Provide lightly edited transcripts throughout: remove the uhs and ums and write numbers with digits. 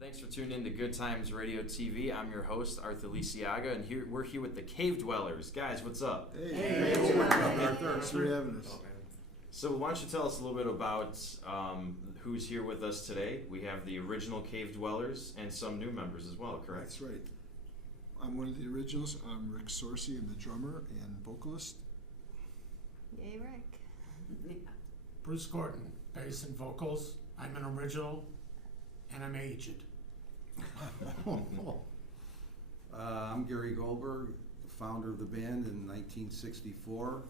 Thanks for tuning in to Good Times Radio TV. I'm your host, Arthur Lisiaga, and we're here with the Cave Dwellers. Guys, what's up? Hey. Thanks for having us. So why don't you tell us a little bit about who's here with us today? We have the original Cave Dwellers and some new members as well, correct? That's right. I'm one of the originals. I'm Rick Sorcy. I'm the drummer and vocalist. Yay, Rick. Bruce Gordon, bass and vocals. I'm an original, and I'm aged. I'm Gary Goldberg, the founder of the band in 1964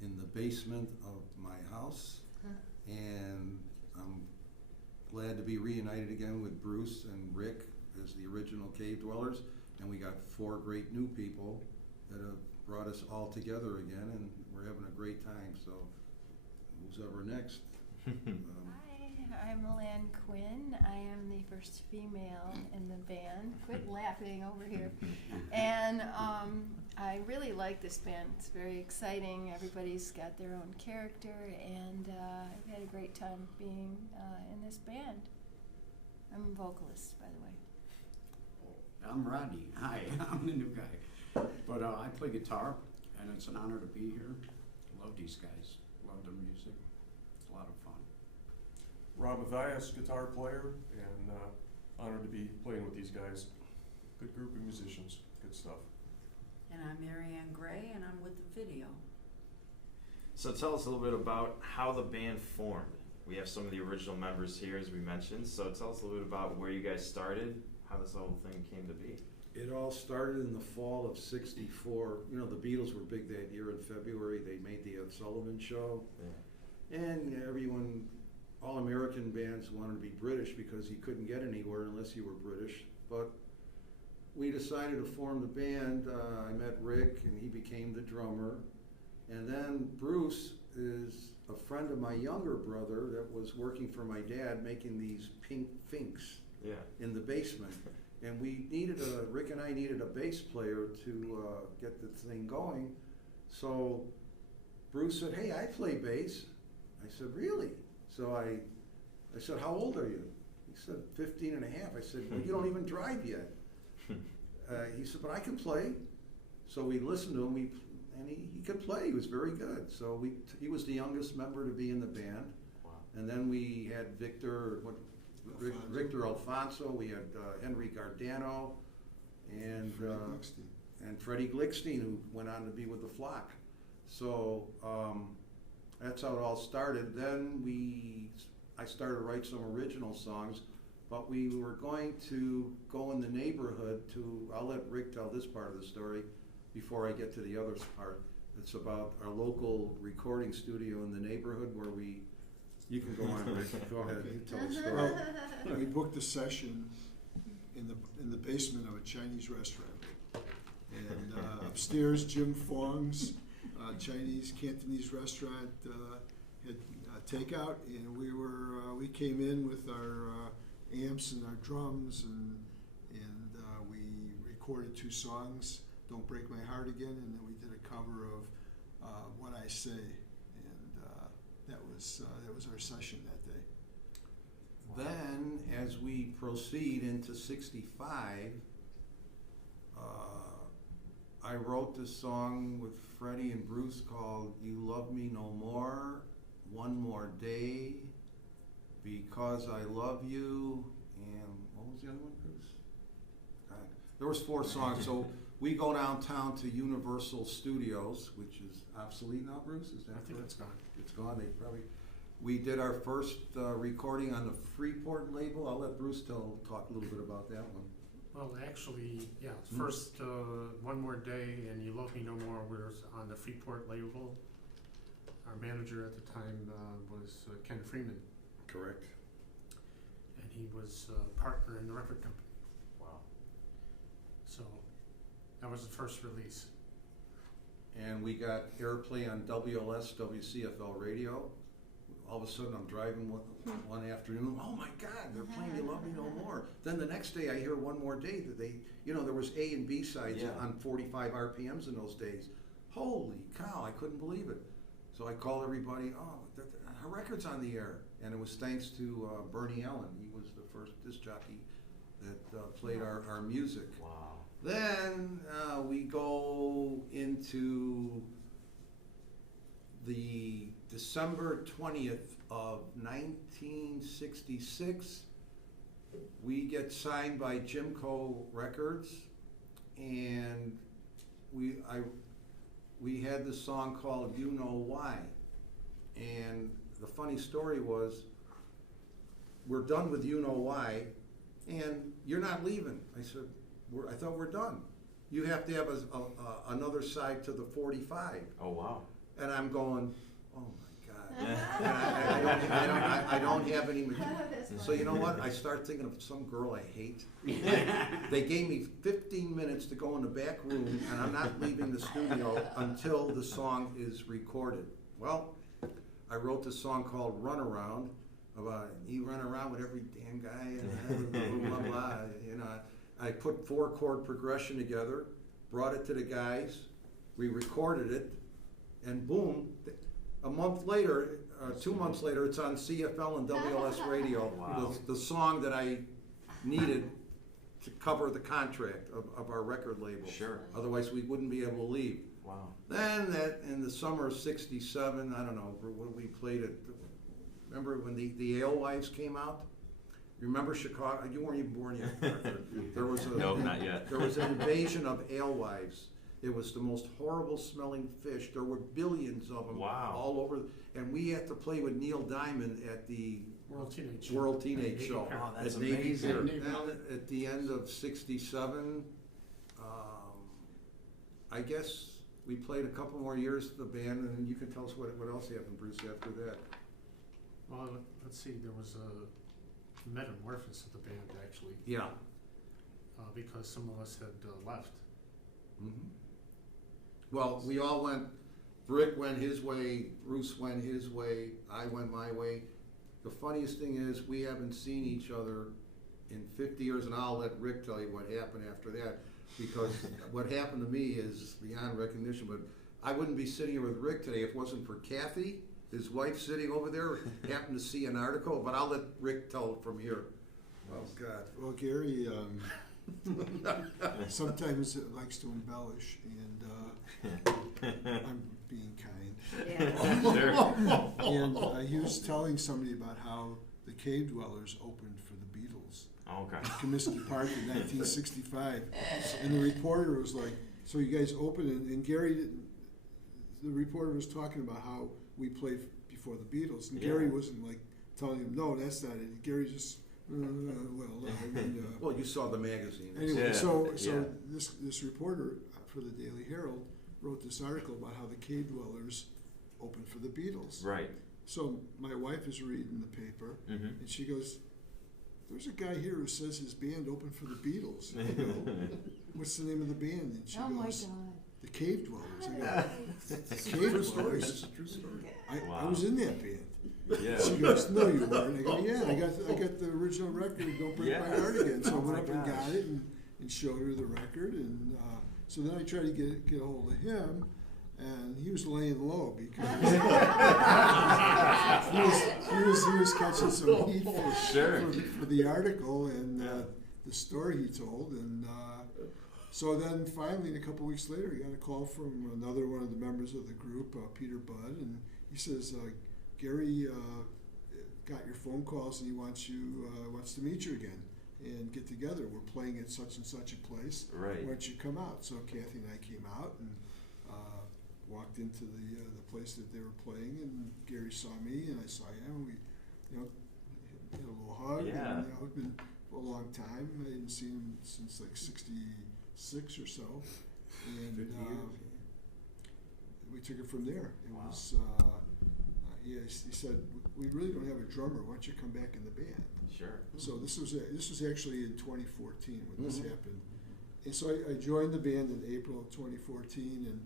in the basement of my house. And I'm glad to be reunited again with Bruce and Rick as the original Cave Dwellers. And we got 4 great new people that have brought us all together again, and we're having a great time. So who's ever next? Hi, I'm Lan Quinn. I am the first female in the band. Quit laughing over here. And I really like this band. It's very exciting. Everybody's got their own character, and I've had a great time being in this band. I'm a vocalist, by the way. I'm Rodney. Hi, I'm the new guy. But I play guitar, and it's an honor to be here. Love these guys. Love their music. It's a lot of fun. Rob Mathias, guitar player, and honored to be playing with these guys. Good group of musicians, good stuff. And I'm Marianne Gray, and I'm with the video. So tell us a little bit about how the band formed. We have some of the original members here, as we mentioned. So tell us a little bit about where you guys started, how this whole thing came to be. It all started in the fall of '64. You know, the Beatles were big that year in February. They made the Ed Sullivan Show. Yeah. And everyone, all American bands wanted to be British because you couldn't get anywhere unless you were British. But we decided to form the band. I met Rick, and he became the drummer. And then Bruce is a friend of my younger brother that was working for my dad making these pink finks in the basement. And we needed Rick and I needed a bass player to get the thing going. So Bruce said, "Hey, I play bass." I said, "Really?" So I said, "How old are you?" He said, 15 and a half. I said, "Well, you don't even drive yet." He said, "But I can play." So we listened to him, and he could play. He was very good. So he was the youngest member to be in the band. Wow. And then we had Victor Alfonso, we had Henry Gardano, and Freddie Glickstein, who went on to be with the Flock. So that's how it all started. Then I started to write some original songs, but we were going to go in the neighborhood I'll let Rick tell this part of the story before I get to the other part. It's about our local recording studio in the neighborhood where you can go on, Rick. Go ahead, you tell the story. Well, we booked a session in the basement of a Chinese restaurant. And upstairs, Jim Fong's Chinese Cantonese restaurant had takeout, and we came in with our amps and our drums, and we recorded 2 songs, "Don't Break My Heart Again," and then we did a cover of "What I Say," and that was our session that day. Then, as we proceed into '65, I wrote this song with Freddie and Bruce called "You Love Me No More," "One More Day," "Because I Love You," and what was the other one, Bruce? There was 4 songs. So we go downtown to Universal Studios, which is obsolete now, Bruce? Is that I think it's gone. It's gone. We did our first recording on the Freeport label. I'll let Bruce talk a little bit about that one. Well, actually, yeah, first One More Day and You Love Me No More was on the Freeport label. Our manager at the time was Ken Freeman. Correct. And he was a partner in the record company. Wow. So that was the first release. And we got airplay on WLS, WCFL radio. All of a sudden I'm driving one afternoon, oh my God, they're playing You Love Me No More. Then the next day I hear One More Day that there was A and B sides on 45 RPMs in those days. Holy cow, I couldn't believe it. So I called everybody, her record's on the air. And it was thanks to Bernie Allen. He was the first disc jockey that played our music. Wow. Then we go into the December 20th of 1966. We get signed by Jimco Records, and we had this song called "You Know Why," and the funny story was, we're done with "You Know Why," and you're not leaving. I said, I thought we're done. You have to have another side to the 45. Oh, wow. And I'm going, oh my God. And I don't have any material. So you know what? I start thinking of some girl I hate. They gave me 15 minutes to go in the back room, and I'm not leaving the studio until the song is recorded. Well, I wrote this song called "Run Around," about you run around with every damn guy and blah, blah, blah. You know, I put 4-chord progression together, brought it to the guys, we recorded it, and boom, a month later, 2 months later, it's on CFL and WLS radio. Wow. The song that I needed to cover the contract of our record label. Sure. Otherwise, we wouldn't be able to leave. Wow. Then in the summer of '67, I don't know, when we played it, remember when the Alewives came out? Remember Chicago? You weren't even born yet, Arthur. There was No, not yet. There was an invasion of alewives. It was the most horrible smelling fish. There were billions of them. Wow. All over. And we had to play with Neil Diamond at the World Teenage Show. Wow, that's at Navy amazing. Pier. And at the end of '67, I guess we played a couple more years with the band, and you can tell us what else happened, Bruce, after that. Well, let's see, there was a metamorphosis of the band, actually, Yeah. because some of us had left. Mm-hmm. Well, we all went, Rick went his way, Bruce went his way, I went my way. The funniest thing is, we haven't seen each other in 50 years, and I'll let Rick tell you what happened after that, because what happened to me is beyond recognition, but I wouldn't be sitting here with Rick today if it wasn't for Kathy, his wife, sitting over there, happened to see an article, but I'll let Rick tell it from here. Oh, God. Well, Gary, sometimes it likes to embellish, and I'm being kind. Yeah. Sure. And he was telling somebody about how the Cave Dwellers opened for the Beatles Okay. at Comiskey Park in 1965. And the reporter was like, so you guys opened, and Gary didn't, the reporter was talking about how we played before the Beatles, and Yeah. Gary wasn't like telling him, no, that's not it. Gary just, Well, you saw the magazine. anyway, Yeah, so yeah. this reporter for the Daily Herald wrote this article about how the Cave Dwellers opened for the Beatles. Right. So my wife is reading the paper, Mm-hmm. and she goes, there's a guy here who says his band opened for the Beatles. And I go, what's the name of the band? And she Oh my goes, God. the Cave Dwellers. I go, the Cave True story. Dwellers? That's a true story. I Wow. was in that band. Yeah. She goes, no, you weren't. I go, yeah, I got the original record, Don't Break My Yes. Heart Again. So I Oh went my up and gosh. got it and showed her the record. And so then I tried to get a hold of him, and he was laying low because he was catching some heat Sure. for the article and Yeah. the story he told. And so then finally, a couple weeks later, he got a call from another one of the members of the group, Peter Budd, and he says, Gary got your phone calls and he wants to meet you again and get together. We're playing at such and such a place. Right. Why don't you come out? So Kathy and I came out and walked into the place that they were playing, and Gary saw me and I saw him. We, had a little hug. Yeah. And, it'd been a long time. I hadn't seen him since like '66 or so. And 50 years. we took it from there. It Wow. was. He said, we really don't have a drummer. Why don't you come back in the band? Sure. So this was actually in 2014 when this Mhm. happened. And so I joined the band in April of 2014, and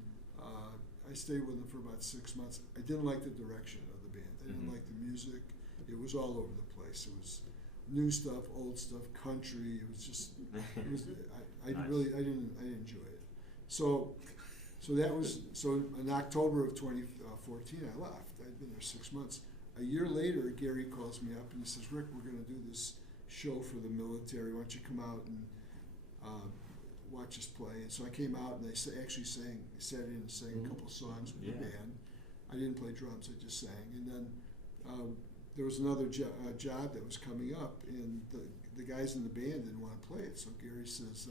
I stayed with them for about 6 months. I didn't like the direction of the band. I didn't Mhm. like the music. It was all over the place. It was new stuff, old stuff, country. It was just, I Nice. really, I didn't enjoy it. So in October of 2014, I left. I'd been there 6 months. A year later, Gary calls me up and he says, Rick, we're going to do this show for the military. Why don't you come out and watch us play? And so I came out and actually sat in and sang a couple songs with the band. I didn't play drums, I just sang. And then there was another job that was coming up, and the guys in the band didn't want to play it. So Gary says,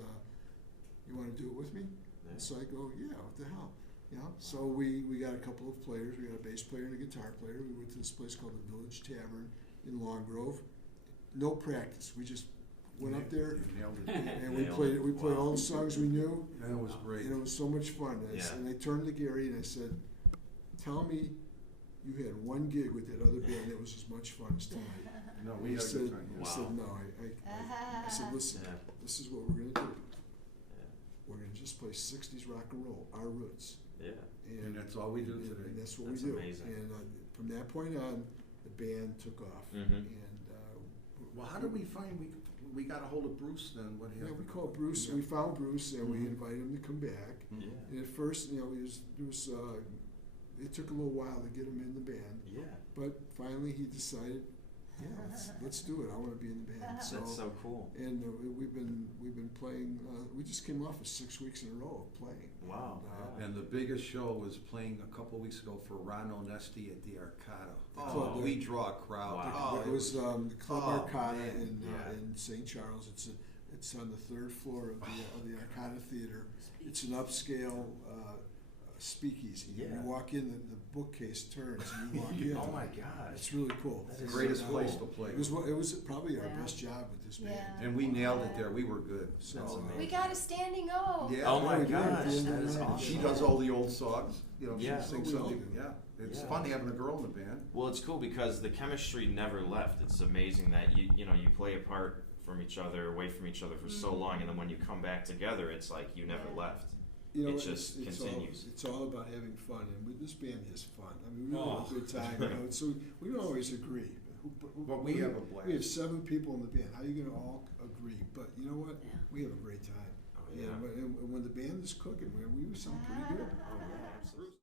you want to do it with me? Yeah. So I go, yeah, what the hell? You know, so we got a couple of players. We got a bass player and a guitar player. We went to this place called the Village Tavern in Long Grove. No practice. We just went up there Nailed it. and we played it. We played all the songs we knew. That was great. And it was so much fun. Yeah. And I turned to Gary and I said, tell me you had one gig with that other band that was as much fun as tonight. No, And we he had a said, good time. I said, no, I said, listen, Yeah. this is what we're going to do. Yeah. We're going to just play 60s rock and roll, our roots. Yeah. And that's all we do today. And that's what That's we do. amazing. And from that point on, the band took off. Mhm. And Well, how did we find, we got a hold of Bruce then? What yeah, happened? we called Bruce. Yeah. We found Bruce, and we Mhm. invited him to come back. Yeah. And at first, you know, it took a little while to get him in the band, Yeah. but finally he decided, yeah, let's do it. I want to be in the band. That's so cool. And we've been playing. We just came off of 6 weeks in a row of playing. Wow. And, And the biggest show was playing a couple of weeks ago for Ron Onesti at the Arcada. Oh. We draw a crowd. Wow. it was the Club Oh, Arcada man. in St. Charles. It's on the third floor of the Arcada Theater. It's an upscale speakeasy. Yeah. You walk in, the bookcase turns, and you walk in. Oh my gosh. It's really cool. That The is greatest so place cool. to play. It was probably our best job with this band. Yeah. And we nailed it there. We were good. So, That's amazing. We got a standing O. Yeah. Oh my we did. gosh, Yeah, that is yeah. awesome. She does all the old songs. You know, Yeah. she sings We all something. do. Yeah. It's Yeah. fun having a girl in the band. Well, it's cool because the chemistry never left. It's amazing that you play apart from each other, away from each other for so long, and then when you come back together, it's like you never left. You know, It just continues. It's all about having fun, and this band has fun. I mean, we have a good time. You know, so we don't always agree. But we have a blast. We have 7 people in the band. How are you going to all agree? But you know what? Yeah. We have a great time. Oh, yeah. And when the band is cooking, man, we sound pretty good. Oh, yeah, absolutely.